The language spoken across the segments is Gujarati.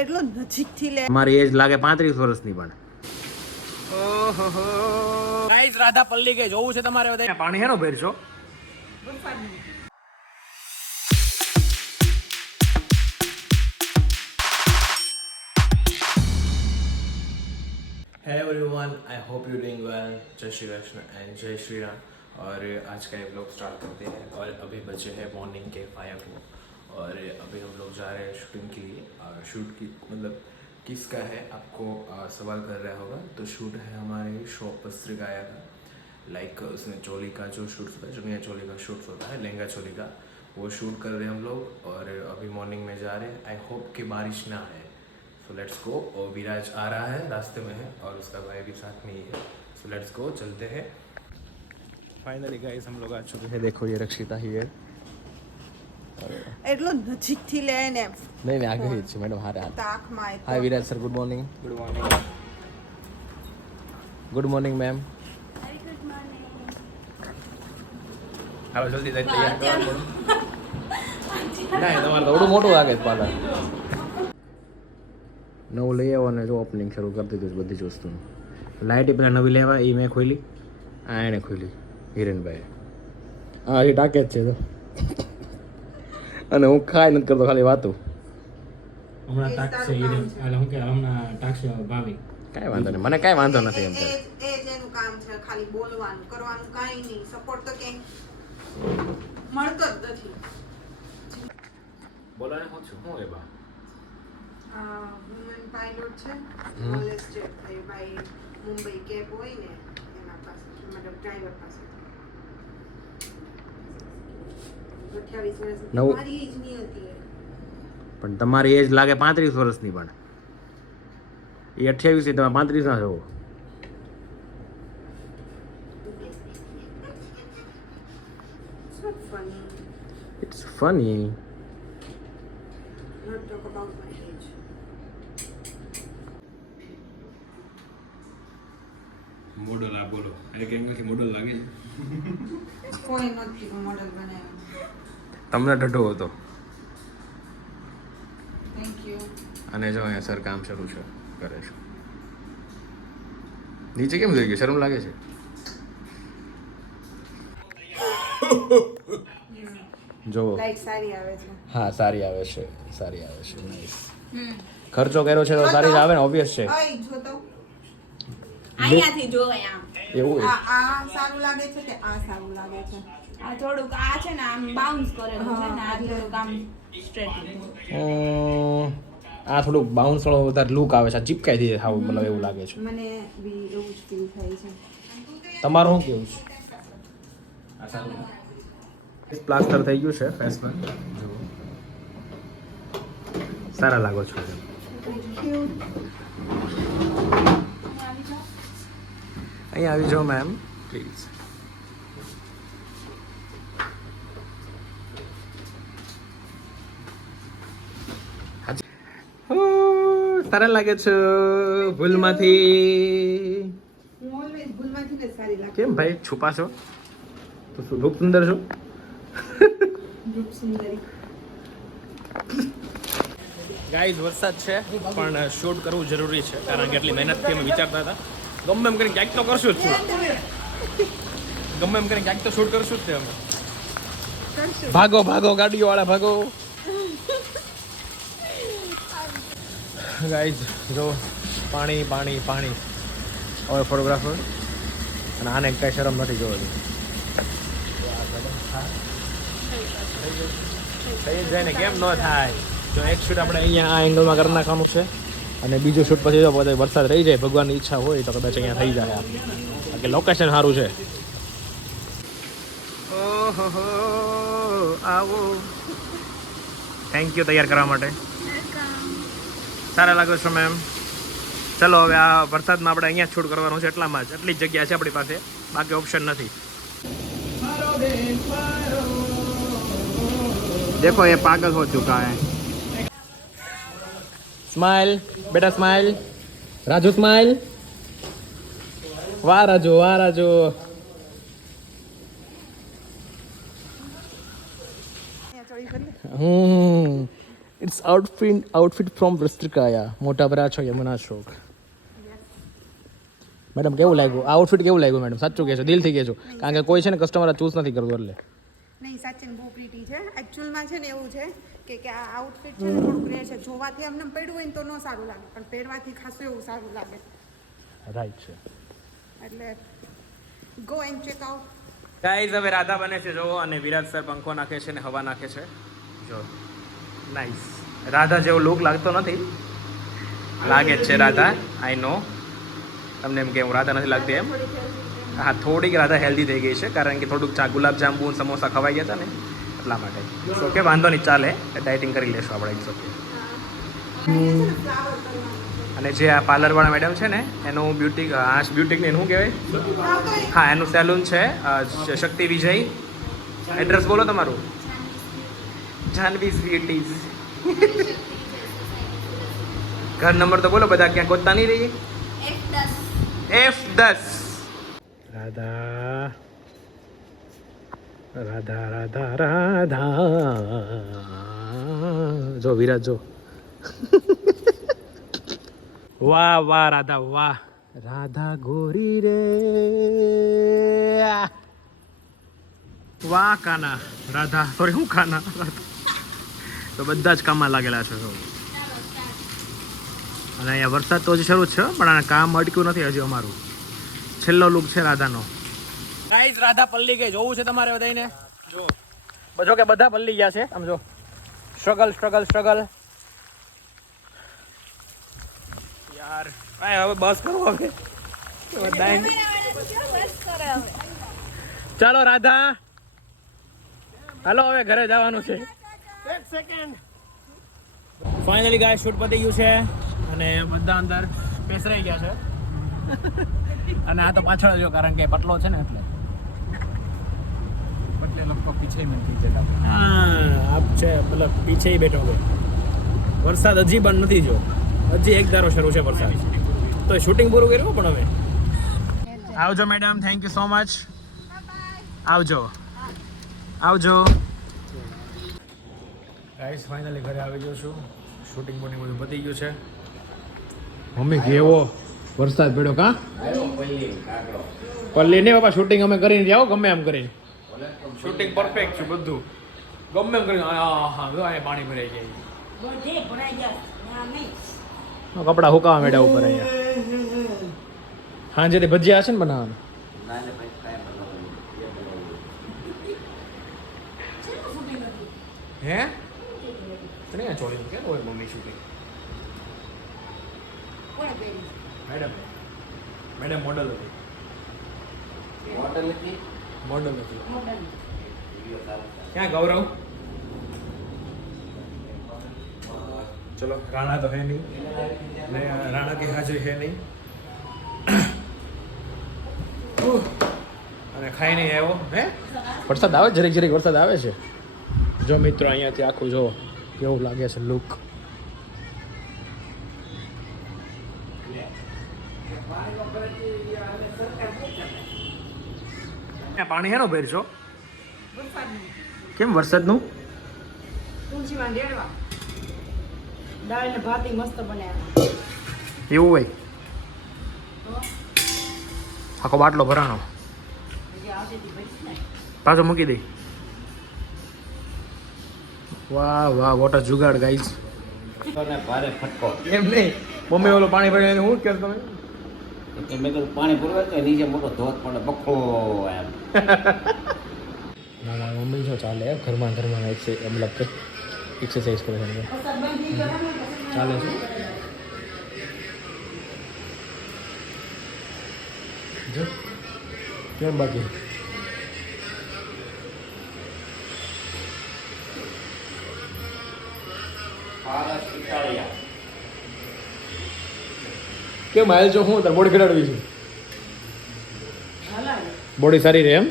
એટલો નજીકથી લે. મારી એજ લાગે 35 વર્ષની પણ. ઓહો ગાઈસ રાધા પલ્લી કે જોવું છે તમારે બધા પાણી હેનો ભરશો? Hey everyone, I hope you're doing well. जय श्री कृष्ण एंड जय श्री राम। और आज का ये ब्लॉग स्टार्ट करते हैं। और अभी बचे हैं मॉर्निंग के 5 o'clock और अभी हम लोग जा रहे हैं शूटिंग के लिए। शूट की मतलब किसका है आपको सवाल कर रहा होगा। तो शूट है हमारे शॉप पत्रिकाया का। लाइक उसमें चोली का जो शूट होता है, चुनिया चोली का शूट होता है, लहंगा चोली का, वो शूट कर रहे हैं हम लोग। और अभी मॉर्निंग में जा रहे हैं। आई होप कि बारिश ना आए। So let's go. और विराज आ रहा है, रास्ते में है और उसका भाई भी साथ में ही है। सो लेट्स गो, चलते हैं। फाइनली गाइस हम लोग आ चुके हैं। देखो ये रक्षिता ही है। એટલો નજીકથી લે ને. नहीं नहीं आगे ही अच्छी मैडम हारे हाथ। તાકમાં એક hi Viraj sir, good morning. Good morning. Good morning ma'am. Very good morning. हालो जल्दी जल्दी तैयार करो। नहीं તમારે તો ઓડું મોટું લાગે છે પાર્લર। નવું લઈ આવો ને જો ઓપનિંગ શરૂ કરી દીધું છે બધી જ વસ્તુનું। લાઇટ પેલા નવી લેવા એ મેં ખોલી, આ એણે ખોલી હિરેનભાઈ। હા એ ટાકે જ છે તો અને હું ખાઈ નથી કરતો, ખાલી વાતું। હમણાં ટાકશે હિરેન એટલે હું કે હમણાં ટાકશે ભાવી. કાંઈ વાંધો નહીં, મને કાંઈ વાંધો નથી એમ તો। એ જ એનું કામ છે, ખાલી બોલવાનું કરવાનું કાંઈ નહીં. સપોર્ટ તો ક્યાંય મળતો જ નથી. બોલો ને હું છું હું એ બા વુમન પાયલોટ છે, નોલેજ છે એ ભાઈ મુંબઈ કેબ હોય ને એના પાસે, મતલબ ડ્રાઈવર પાસે. 28 વર્ષની નવું. મારી એજ ની હતી એ. પણ તમારી એજ લાગે 35 વર્ષની પણ. એ 28 છે, તમે 35 ના છો. It's not funny. It's funny. Not talk about my age. Model આ બોલો એટલે કેમ કે મોડલ લાગે છે. કોઈ નથી મોડલ બનાવ્યું. તમને ઢઢો હતો. Thank you. અને જો અહીંયા સર કામ શરૂ છે કરે છે। નીચે કેમ જોઈ ગયો, શરમ લાગે છે? જો લાઈટ સારી આવે છે. હા સારી આવે છે, સારી આવે છે, નાઈસ। ખર્ચો કર્યો છે તો સારી જ આવે ને, ઓબ્વિયસ છે। ઓય જો તો અહીંયાથી જોવે આમ. એવું આ આ સારું લાગે છે કે આ સારું લાગે છે? આ થોડુંક આ છે ને આમ બાઉન્સ કરેલું છે ને આ થોડુંક આમ સ્ટ્રેટ. આ થોડુંક બાઉન્સ વાળો વધારે લુક આવે છે, આ ચીપકાઈ થઈ જાય મતલબ એવું લાગે છે। મને બી એવું જ ફીલ થાય છે. તમારું શું કેવું છે? આ સારું પ્લાસ્ટર થઈ ગયું છે ફેસ પર, જુઓ સારા લાગો છો। અહીંયા આવી જાઓ મેમ પ્લીઝ। સારા લાગે છે ભૂલમાંથી। હું ઓલવેઝ ભૂલમાંથી ને સારી લાગે. કેમ ભાઈ છુપા છો તો રૂપ સુંદર છો? રૂપ સુંદરી. ગાઈઝ વરસાદ છે પણ શૂટ કરવું જરૂરી છે કારણ કે એટલી મહેનતથી અમે વિચારતા હતા ગમે એમ કરીને ક્યાંક તો કરશું જ શૂટ, ગમે એમ કરીને ક્યાંક તો શૂટ કરશું જ તે અમે। ભાગો ભાગો ગાડીઓ વાળા ભાગો। ગાઈઝ જો પાણી પાણી પાણી। હવે ફોટોગ્રાફર અને આને કાંઈ શરમ નથી જોવાની, થઈ જ જાય ને, કેમ ન થાય? જો એક શૂટ આપણે અહીંયા આ એંગલમાં કરી નાખવાનું છે અને બીજું શૂટ પછી જો બધા વરસાદ રહી જાય, ભગવાનની ઈચ્છા હોય તો કદાચ અહીંયા થઈ જાય આમ, કારણ કે લોકેશન સારું છે। ઓહો આવો, થેન્ક યુ તૈયાર કરવા માટે, સારા લાગો છો મેમ। ચલો હવે આ વરસાદમાં આપણે અહીંયા શૂટ કરવાનું છે, એટલામાં જ એટલી જ જગ્યા છે આપણી પાસે, બાકી ઓપ્શન નથી। देखो ये पागल हो चुका है। स्माइल बेटा स्माइल, राजू स्माइल, वाह राजू वाह राजू। ઇટ્સ આઉટફિટ ફ્રોમ વસ્ત્રિકાયા મોટા ભરા છો યમુના શોક. મેડમ કેવું લાગ્યું આઉટફિટ કેવું લાગ્યું મેડમ સાચું કહેજો દિલથી કહેજો કારણ કે કોઈ છે ને કસ્ટમર ચૂઝ નથી કરતું એટલે નહીં સાચે બહુ પ્રીટી છે એકચ્યુઅલમાં છે ને એવું છે કે આ આઉટફિટ છે ને થોડુંક રેર છે જોવાથી અમને પડ્યું હોય ને તો ન સારું લાગે પણ પહેરવાથી ખાસું એવું સારું લાગે રાઈટ છે. એટલે go and check out. Guys હવે રાધા બને છે જો અને વિરાટ સર પંખો નાખે છે ને હવા નાખે છે જો નાઈસ. રાધા જેવો લુક લાગતો નથી લાગે જ છે રાધા આઈ નો તમને એમ કે હું રાધા નથી લાગતી એમ હા થોડીક રાધા હેલ્ધી થઈ ગઈ છે કારણ કે થોડુંક ગુલાબ જાંબુ સમોસા ખવાઈ ગયા હતા ને એટલા માટે ઓકે વાંધો નહીં ચાલે ડાયટિંગ કરી લેશું આપણે ઇટ્સ ઓકે. અને જે આ પાર્લરવાળા મેડમ છે ને એનું બ્યુટિકને શું કહેવાય હા એનું સેલૂન છે શક્તિ વિજય. એડ્રેસ બોલો તમારું. જાનવી સ્વીટીઝ. ઘર નંબર તો બોલો બધા ક્યાં ગોતતા નહીં રહીએ. F10. રાધા રાધા રાધા રાધા જો વિરાટ જો વાહ વાહ રાધા વાહ રાધા ગોરી રે વાહ કાના રાધા સોરી હું કાના તો બધા જ કામમાં લાગેલા છે. અને અહીંયા વરસાદ તો હજી શરૂ જ છે પણ આ કામ અટક્યું નથી હજી અમારું. છેલ્લો લુક છે રાધાનો. ગાઈઝ રાધા પલ્લી ગઈ જોવું છે તમારે બધાને જો બધો કે બધા પલ્લી ગયા છે સમજો સ્ટ્રગલ યાર કાંઈ હવે બસ કરો હવે ચાલો રાધા હાલો હવે ઘરે જવાનું છે. ફાઇનલી ગાય શૂટ પતી ગયું છે અને બધા અંદર પેસરાઈ ગયા છે અને આ તો પાછળ જો કારણ કે પટલો છે ને એટલે પટલે લગભગ પીછે આપ છે મતલબ પીછે બેઠો હોય. વરસાદ હજી બંધ નથી જો હજી એક ધારો શરૂ છે વરસાદ તો શૂટિંગ પૂરું કર્યું પણ હવે આવજો madam thank you so much આવજો ગાઈસ ફાઇનલી ઘરે આવી ગયો છું. શૂટિંગ બોટિંગ બધું પતી ગયું છે. મમ્મી કેવો વરસાદ પડ્યો કા પલ્લી નહીં બાપા શૂટિંગ અમે કરીને જાઓ ગમે એમ કરીને શૂટિંગ પરફેક્ટ છે બધું ગમે એમ કરીને હા પાણી ભરાઈ ગયા કપડા હુકાવા મેળા ઉપર અહીંયા હાંજે તે ભજીયા હશે ને બનાવવાનું હે નહીં ચોરી કે હોય મમ્મી શૂટિંગ મેડમ મોડલ હતી ક્યાં ગૌરવ ચલો રાણા તો હે નહીં ને રાણા की हाजिर है नहीं અને ખાઈ નહીં આવ્યો હે વરસાદ આવે જરીક વરસાદ આવે છે જો મિત્રો અહીંયાથી આખું જો કેવું લાગે છે લુક પાણી હેનો ભેર છો કેમ વરસાદનું તુલસીમાં ડેડવા દાળ ને ભાત મસ્ત બનાવ્યા એવું હોય આખો બાટલો ભરાણો પાછો મૂકી દઈ વાહ વોટ અ જુગાડ ગાઈસ ભારે ફટકો એમ નહીં મમ્મી ઓલો પાણી ભરીને હું કે તમે મેં તો પાણી પૂરવા તો નીચે મોટો ધોધ પડે બખો એમ ના મમ્મી જો ચાલે ઘરમાં મતલબ કે એક્સરસાઇઝ કરે છે ચાલે છે જો કેમ બાકી કેમ હાલ છો હું તાર બોડી ઘટાડવી છું બોડી સારી રહે એમ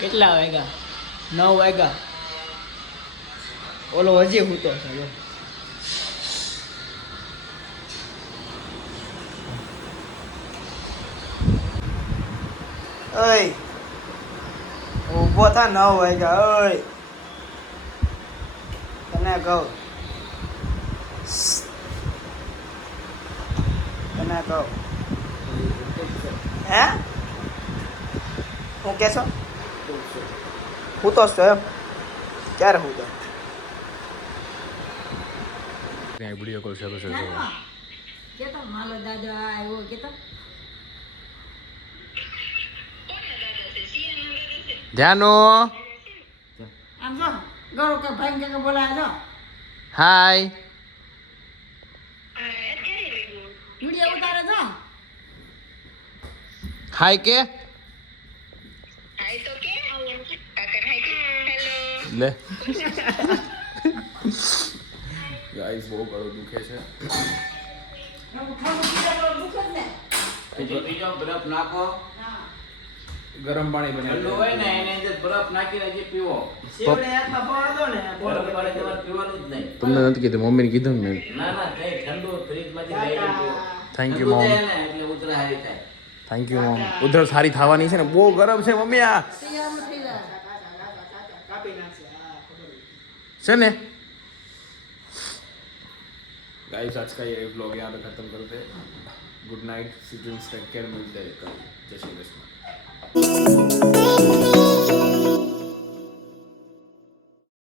કેટલા વાગ્યા 9 વાગ્યા ઓલો હજી હૂતો છે ઓય ઊભો થા 9 વાગ્યા ઓય તને કહું હે હું કેશો હું તો એમ ક્યારે હું તો ત્યાં વિડીયો કોલ શરૂ છે કેતો માલો દાદો આવ્યો કેતો ધ્યાનો આમ જો ગરો કે ભાઈ કે બોલાય જો હાય વિડિયો ઉતારે જો હાય કે લે ગાઈસ બહુ ગળું દુખે છે બીજો બરફ નાખો ગરમ પાણી ઠંડુ હોય ને એની અંદર બરફ નાખીને જે પીવો શેવડે હાથમાં પાડ દો ને બરફ પાણી તમારે પીવાનું જ નહીં તમને નથી કીધું મમ્મીને કીધું ને ના ના કઈ ઠંડુ ફ્રીજમાંથી લઈને પીવો થેન્ક યુ ઠંડુ મોમ થાય ને એટલે ઉતરા હારી થાય થેન્ક યુ મોમ ઉધરસ સારી થવાની છે ને બહુ ગરમ છે મમ્મી આ કાપી નાખશે છે ને गाइस आज का ये व्लॉग यहाँ पे खत्म करते हैं good night season take care मिलते हैं कल जय श्री कृष्ण